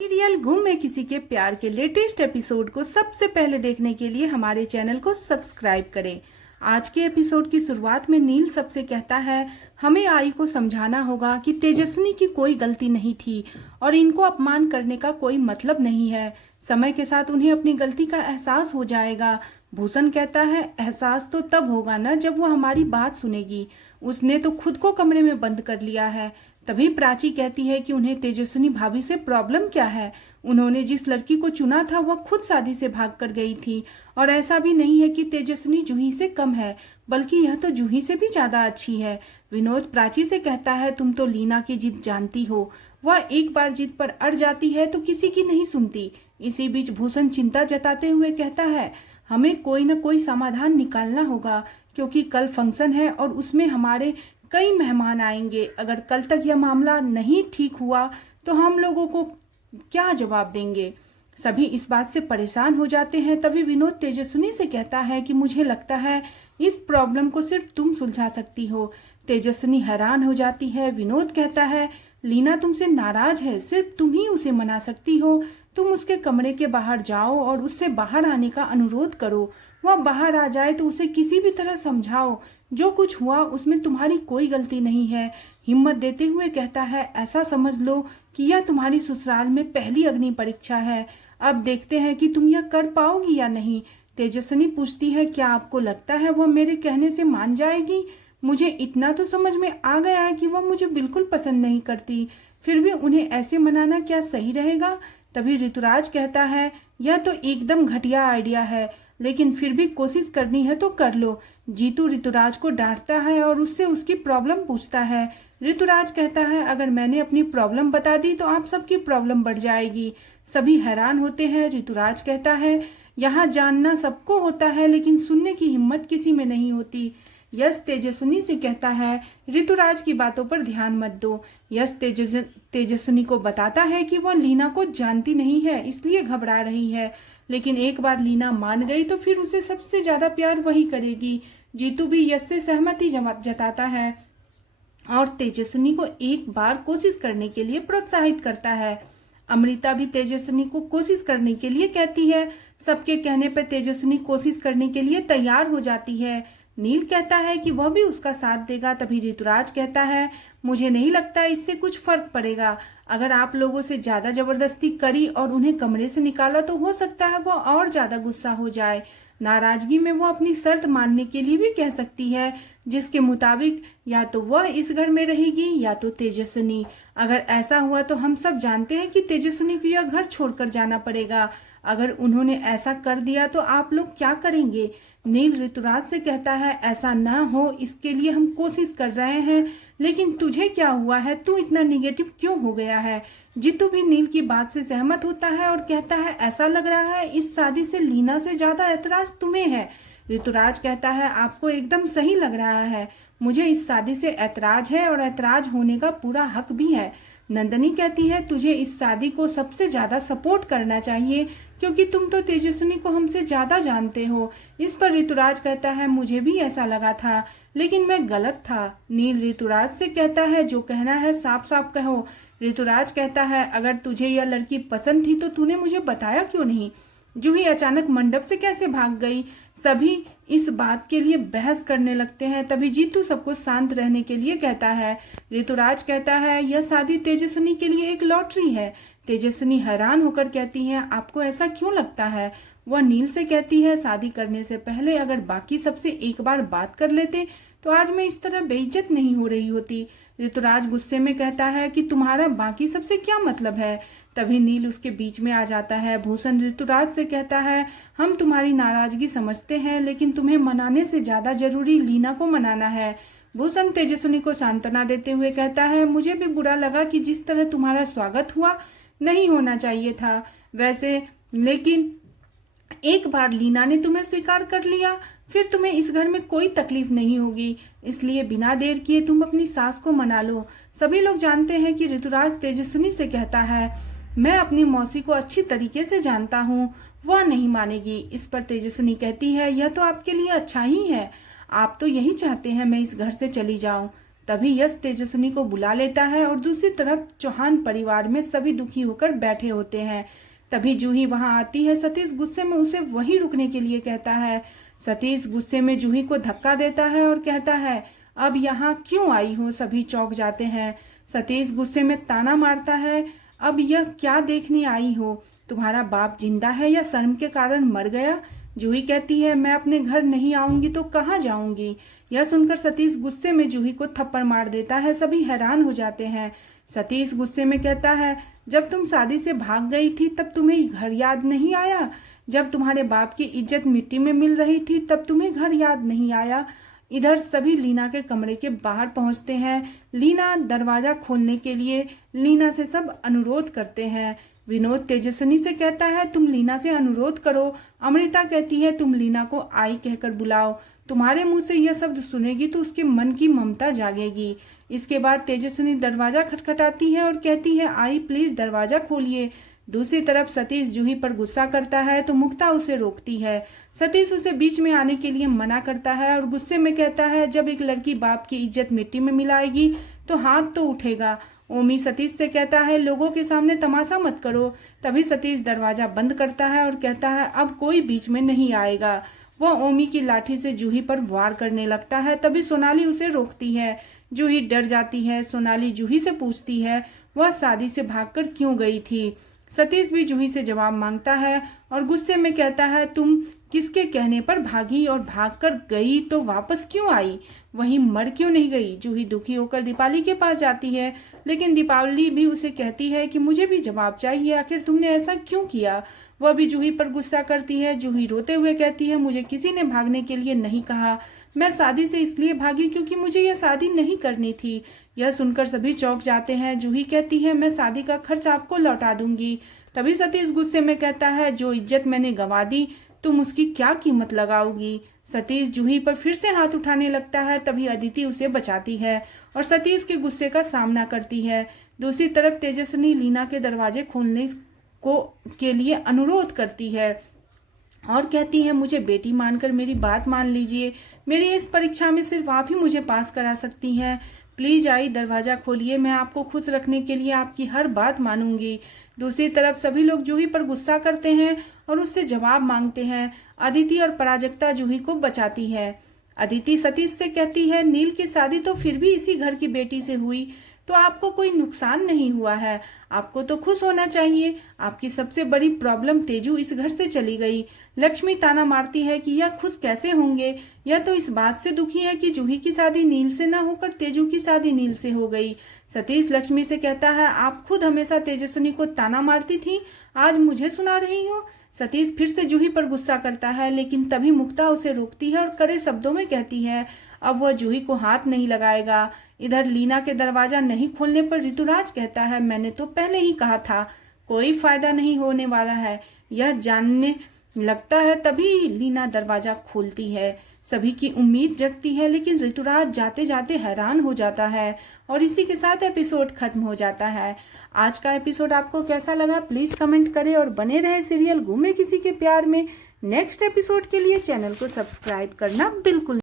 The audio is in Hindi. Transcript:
सीरियल गुम है किसी के प्यार के लेटेस्ट एपिसोड को सबसे पहले देखने के लिए हमारे चैनल को सब्सक्राइब करें। आज के एपिसोड की शुरुआत में नील सबसे कहता है हमें आई को समझाना होगा कि तेजस्विनी की कोई गलती नहीं थी और इनको अपमान करने का कोई मतलब नहीं है। समय के साथ उन्हें अपनी गलती का एहसास हो जाएगा। भूषण कहता है एहसास तो तब होगा ना जब वो हमारी बात सुनेगी। उसने तो खुद को कमरे में बंद कर लिया है। तभी प्राची कहती है कि उन्हें तेजस्विनी भाभी से प्रॉब्लम क्या है। उन्होंने जिस लड़की को चुना था वह खुद शादी से भाग कर गई थी और ऐसा भी नहीं है कि तेजस्विनी जूही से कम है, बल्कि यह तो जूही से भी ज्यादा अच्छी है। विनोद प्राची से कहता है तुम तो लीना की जिद जानती हो, वह एक बार जिद पर अड़ जाती है तो किसी की नहीं सुनती। इसी बीच भूषण चिंता जताते हुए कहता है हमें कोई न कोई समाधान निकालना होगा, क्योंकि कल फंक्शन है और उसमें हमारे कई मेहमान आएंगे। अगर कल तक यह मामला नहीं ठीक हुआ तो हम लोगों को क्या जवाब देंगे। सभी इस बात से परेशान हो जाते हैं। तभी विनोद तेजस्विनी से कहता है कि मुझे लगता है इस प्रॉब्लम को सिर्फ तुम सुलझा सकती हो। तेजस्विनी हैरान हो जाती है। विनोद कहता है लीना तुमसे नाराज है, सिर्फ तुम ही उसे मना सकती हो। तुम उसके कमरे के बाहर जाओ और उससे बाहर आने का अनुरोध करो। वह बाहर आ जाए तो उसे किसी भी तरह समझाओ। जो कुछ हुआ उसमें तुम्हारी कोई गलती नहीं है। हिम्मत देते हुए कहता है ऐसा समझ लो कि यह तुम्हारी ससुराल में पहली अग्नि परीक्षा है। अब देखते हैं कि तुम यह कर पाओगी या नहीं। तेजस्विनी पूछती है क्या आपको लगता है वह मेरे कहने से मान जाएगी? मुझे इतना तो समझ में आ गया है कि वह मुझे बिल्कुल पसंद नहीं करती, फिर भी उन्हें ऐसे मनाना क्या सही रहेगा? तभी ऋतुराज कहता है यह तो एकदम घटिया आइडिया है, लेकिन फिर भी कोशिश करनी है तो कर लो। जीतू ऋतुराज को डांटता है और उससे उसकी प्रॉब्लम पूछता है। ऋतुराज कहता है अगर मैंने अपनी प्रॉब्लम बता दी तो आप सबकी प्रॉब्लम बढ़ जाएगी। सभी हैरान होते हैं। ऋतुराज कहता है यहाँ जानना सबको होता है लेकिन सुनने की हिम्मत किसी में नहीं होती। यश तेजस्विनी से कहता है ऋतुराज की बातों पर ध्यान मत दो। यश तेजस्विनी को बताता है कि वह लीना को जानती नहीं है इसलिए घबरा रही है, लेकिन एक बार लीना मान गई तो फिर उसे सबसे ज्यादा प्यार वही करेगी। जीतू भी यश से सहमति जताता है और तेजस्विनी को एक बार कोशिश करने के लिए प्रोत्साहित करता है। अमृता भी तेजस्विनी को कोशिश करने के लिए कहती है। सबके कहने पर तेजस्विनी कोशिश करने के लिए तैयार हो जाती है। नील कहता है कि वह भी उसका साथ देगा। तभी ऋतुराज कहता है मुझे नहीं लगता इससे कुछ फर्क पड़ेगा। अगर आप लोगों से ज्यादा जबरदस्ती करी और उन्हें कमरे से निकाला तो हो सकता है वो और ज्यादा गुस्सा हो जाए। नाराजगी में वो अपनी शर्त मानने के लिए भी कह सकती है, जिसके मुताबिक या तो वह इस घर में रहेगी या तो तेजस्विनी। अगर ऐसा हुआ तो हम सब जानते हैं कि तेजस्विनी को यह घर छोड़कर जाना पड़ेगा। अगर उन्होंने ऐसा कर दिया तो आप लोग क्या करेंगे? नील ऋतुराज से कहता है ऐसा ना हो इसके लिए हम कोशिश कर रहे हैं, लेकिन तुझे क्या हुआ है? तू इतना निगेटिव क्यों हो गया है? जीतू भी नील की बात से सहमत होता है और कहता है ऐसा लग रहा है इस शादी से लीना से ज्यादा ऐतराज तुम्हें है। ऋतुराज कहता है आपको एकदम सही लग रहा है, मुझे इस शादी से ऐतराज है और ऐतराज होने का पूरा हक भी है। नंदनी कहती है तुझे इस शादी को सबसे ज्यादा सपोर्ट करना चाहिए, क्योंकि तुम तो तेजस्विनी को हमसे ज्यादा जानते हो। इस पर ऋतुराज कहता है मुझे भी ऐसा लगा था, लेकिन मैं गलत था। नील ऋतुराज से कहता है जो कहना है साफ साफ कहो। ऋतुराज कहता है अगर तुझे यह लड़की पसंद थी तो तूने मुझे बताया क्यों नहीं? जूही अचानक मंडप से कैसे भाग गई? सभी इस बात के लिए बहस करने लगते हैं। तभी जीतू सबको शांत रहने के लिए कहता है। ऋतुराज कहता है यह शादी तेजस्विनी के लिए एक लॉटरी है। तेजस्विनी हैरान होकर कहती है आपको ऐसा क्यों लगता है? वह नील से कहती है शादी करने से पहले अगर बाकी सबसे एक बार बात कर लेते तो आज मैं इस तरह बेइज्जत नहीं हो रही होती। ऋतुराज गुस्से में कहता है कि तुम्हारा बाकी सबसे क्या मतलब है? तभी नील उसके बीच में आ जाता है। भूषण ऋतुराज से कहता है हम तुम्हारी नाराजगी समझते हैं, लेकिन तुम्हें मनाने से ज्यादा जरूरी लीना को मनाना है। भूषण तेजस्विनी को सांत्वना देते हुए कहता है मुझे भी बुरा लगा कि जिस तरह तुम्हारा स्वागत हुआ नहीं होना चाहिए था वैसे, लेकिन एक बार लीना ने तुम्हें स्वीकार कर लिया फिर तुम्हें इस घर में कोई तकलीफ नहीं होगी, इसलिए बिना देर किए तुम अपनी सास को मना लो। सभी लोग जानते हैं कि ऋतुराज तेजस्विनी से कहता है मैं अपनी मौसी को अच्छी तरीके से जानता हूँ, वह नहीं मानेगी। इस पर तेजस्विनी कहती है यह तो आपके लिए अच्छा ही है, आप तो यही चाहते हैं मैं इस घर से चली जाऊं। तभी यश तेजस्विनी को बुला लेता है और दूसरी तरफ चौहान परिवार में सभी दुखी होकर बैठे होते हैं। तभी जूही वहां आती है। सतीश गुस्से में उसे वहीं रुकने के लिए कहता है। सतीश गुस्से में जूही को धक्का देता है और कहता है, अब यहाँ क्यों आई हो? सभी चौंक जाते हैं। सतीश गुस्से में ताना मारता है, अब यह क्या देखने आई हो? तुम्हारा बाप जिंदा है या शर्म के कारण मर गया? जूही कहती है, मैं अपने घर नहीं आऊंगी तो कहाँ जाऊंगी? यह सुनकर सतीश गुस्से में जूही को थप्पड़ मार देता है। सभी हैरान हो जाते हैं। सतीश गुस्से में कहता है, जब तुम शादी से भाग गई थी तब तुम्हें घर याद नहीं आया? जब तुम्हारे बाप की इज्जत मिट्टी में मिल रही थी तब तुम्हें घर याद नहीं आया? इधर सभी लीना के कमरे के बाहर पहुंचते हैं। लीना दरवाजा खोलने के लिए लीना से सब अनुरोध करते हैं। विनोद तेजस्विनी से कहता है, तुम लीना से अनुरोध करो। अमृता कहती है, तुम लीना को आई कहकर बुलाओ। तुम्हारे मुंह से यह शब्द सुनेगी तो उसके मन की ममता जागेगी। इसके बाद तेजस्विनी दरवाजा खटखटाती है और कहती है, आई प्लीज दरवाजा खोलिए। दूसरी तरफ सतीश जूही पर गुस्सा करता है तो मुक्ता उसे रोकती है। सतीश उसे बीच में आने के लिए मना करता है और गुस्से में कहता है, जब एक लड़की बाप की इज्जत मिट्टी में मिलाएगी तो हाथ तो उठेगा। ओमी सतीश से कहता है, लोगों के सामने तमाशा मत करो। तभी सतीश दरवाजा बंद करता है और कहता है, अब कोई बीच में नहीं आएगा। वह ओमी की लाठी से जूही पर वार करने लगता है। तभी सोनाली उसे रोकती है। जूही डर जाती है। सोनाली जूही से पूछती है, वह शादी से भागकर क्यों गई थी? सतीश भी जूही से जवाब मांगता है और गुस्से में कहता है, तुम किसके कहने पर भागी और भागकर गई तो वापस क्यों आई? वहीं मर क्यों नहीं गई? जूही दुखी होकर दीपाली के पास जाती है, लेकिन दीपाली भी उसे कहती है कि मुझे भी जवाब चाहिए, आखिर तुमने ऐसा क्यों किया? वह भी जूही पर गुस्सा करती है। जूही रोते हुए कहती है, मुझे किसी ने भागने के लिए नहीं कहा। मैं शादी से इसलिए भागी क्योंकि मुझे यह शादी नहीं करनी थी। यह सुनकर सभी चौंक जाते हैं। जूही कहती है, मैं शादी का खर्च आपको लौटा दूंगी। तभी सतीश गुस्से में कहता है, जो इज्जत मैंने गंवा दी तुम उसकी क्या कीमत लगाओगी? सतीश जूही पर फिर से हाथ उठाने लगता है। तभी अदिति उसे बचाती है और सतीश के गुस्से का सामना करती है। दूसरी तरफ तेजस्विनी लीना के दरवाजे खोलने के लिए अनुरोध करती है और कहती है, मुझे बेटी मानकर मेरी बात मान लीजिए। मेरी इस परीक्षा में सिर्फ आप ही मुझे पास करा सकती हैं। प्लीज आई दरवाजा खोलिए, मैं आपको खुश रखने के लिए आपकी हर बात मानूंगी। दूसरी तरफ सभी लोग जूही पर गुस्सा करते हैं और उससे जवाब मांगते हैं। अदिति और पराजक्ता जूही को बचाती है। अदिति सतीश से कहती है, नील की शादी तो फिर भी इसी घर की बेटी से हुई तो आपको कोई नुकसान नहीं हुआ है। आपको तो खुश होना चाहिए। आपकी सबसे बड़ी प्रॉब्लम तेजू इस घर से चली गई। लक्ष्मी ताना मारती है कि यह खुश कैसे होंगे? यह तो इस बात से दुखी है कि जूही की शादी नील से न होकर तेजू की शादी नील से हो गई। सतीश लक्ष्मी से कहता है, आप खुद हमेशा तेजस्विनी को ताना मारती थी, आज मुझे सुना रही हो। सतीश फिर से जूही पर गुस्सा करता है, लेकिन तभी मुक्ता उसे रोकती है और कड़े शब्दों में कहती है, अब वह जूही को हाथ नहीं लगाएगा। इधर लीना के दरवाजा नहीं खोलने पर ऋतुराज कहता है, मैंने तो पहले ही कहा था, कोई फायदा नहीं होने वाला है। यह जानने लगता है। तभी लीना दरवाजा खोलती है। सभी की उम्मीद जगती है, लेकिन ऋतुराज जाते जाते हैरान हो जाता है और इसी के साथ एपिसोड खत्म हो जाता है। आज का एपिसोड आपको कैसा लगा प्लीज कमेंट करें और बने रहे सीरियल गुमे किसी के प्यार में नेक्स्ट एपिसोड के लिए चैनल को सब्सक्राइब करना बिल्कुल